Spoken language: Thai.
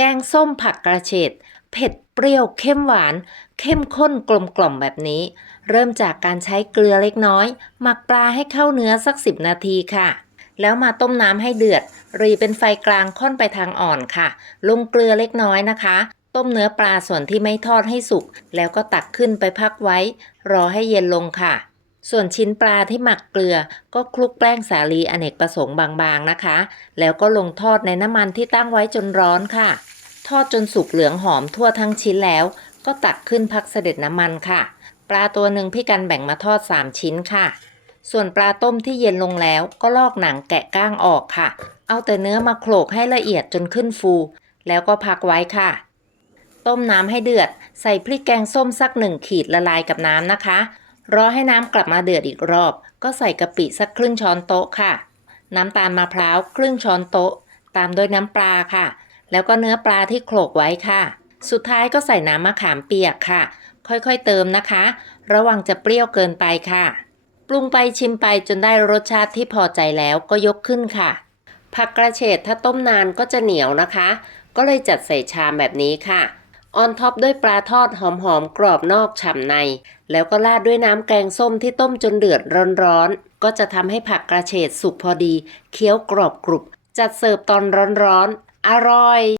แกงส้มผักกระเฉดเผ็ดเปรี้ยวเข้มหวาน เข้มข้นกลมกล่อมแบบนี้ เริ่มจากการใช้เกลือเล็กน้อย หมักปลาให้เข้าเนื้อสัก 10 นาทีค่ะ แล้วมาต้มน้ำให้เดือด รีเป็นไฟกลางค่อนไปทางอ่อนค่ะ ลงเกลือเล็กน้อยนะคะ ต้มเนื้อปลาส่วนที่ไม่ทอดให้สุก แล้วก็ตักขึ้นไปพักไว้ รอให้เย็นลงค่ะส่วนชิ้นปลาที่หมักเกลือก็คลุกแป้งสาลีอเนกประสงค์บางๆนะคะ แล้วก็ลงทอดในน้ำมันที่ตั้งไว้จนร้อนค่ะ ทอดจนสุกเหลืองหอมทั่วทั้งชิ้นแล้ว ก็ตักขึ้นพักเสด็จน้ำมันค่ะ ปลาตัวหนึ่งพี่กันแบ่งมาทอด 3 ชิ้นค่ะ ส่วนปลาต้มที่เย็นลงแล้วก็ลอกหนังแกะก้างออกค่ะ เอาแต่เนื้อมาโขลกให้ละเอียดจนขึ้นฟู แล้วก็พักไว้ค่ะ ต้มน้ำให้เดือด ใส่พริกแกงส้มสักหนึ่งขีดละลายกับน้ำนะคะ รอให้น้ำกลับมาเดือดอีกรอบ ก็ใส่กะปิสักครึ่งช้อนโต๊ะค่ะ น้ำตาลมะพร้าวครึ่งช้อนโต๊ะ ตามด้วยน้ำปลาค่ะ แล้วก็เนื้อปลาที่โขลกไว้ค่ะ สุดท้ายก็ใส่น้ำมะขามเปียกค่ะ ค่อยๆเติมนะคะ ระวังจะเปรี้ยวเกินไปค่ะ ปรุงไปชิมไปจนได้รสชาติที่พอใจแล้วก็ยกขึ้นค่ะ ผักกระเฉดถ้าต้มนานก็จะเหนียวนะคะ ก็เลยจัดใส่ชามแบบนี้ค่ะออนท็อปด้วยปลาทอดหอมๆกรอบนอกฉ่ำใน แล้วก็ราดด้วยน้ำแกงส้มที่ต้มจนเดือดร้อนๆก็จะทำให้ผักกระเฉดสุกพอดี เคี้ยวกรอบกรุบ จัดเสิร์ฟตอนร้อนๆ อร่อย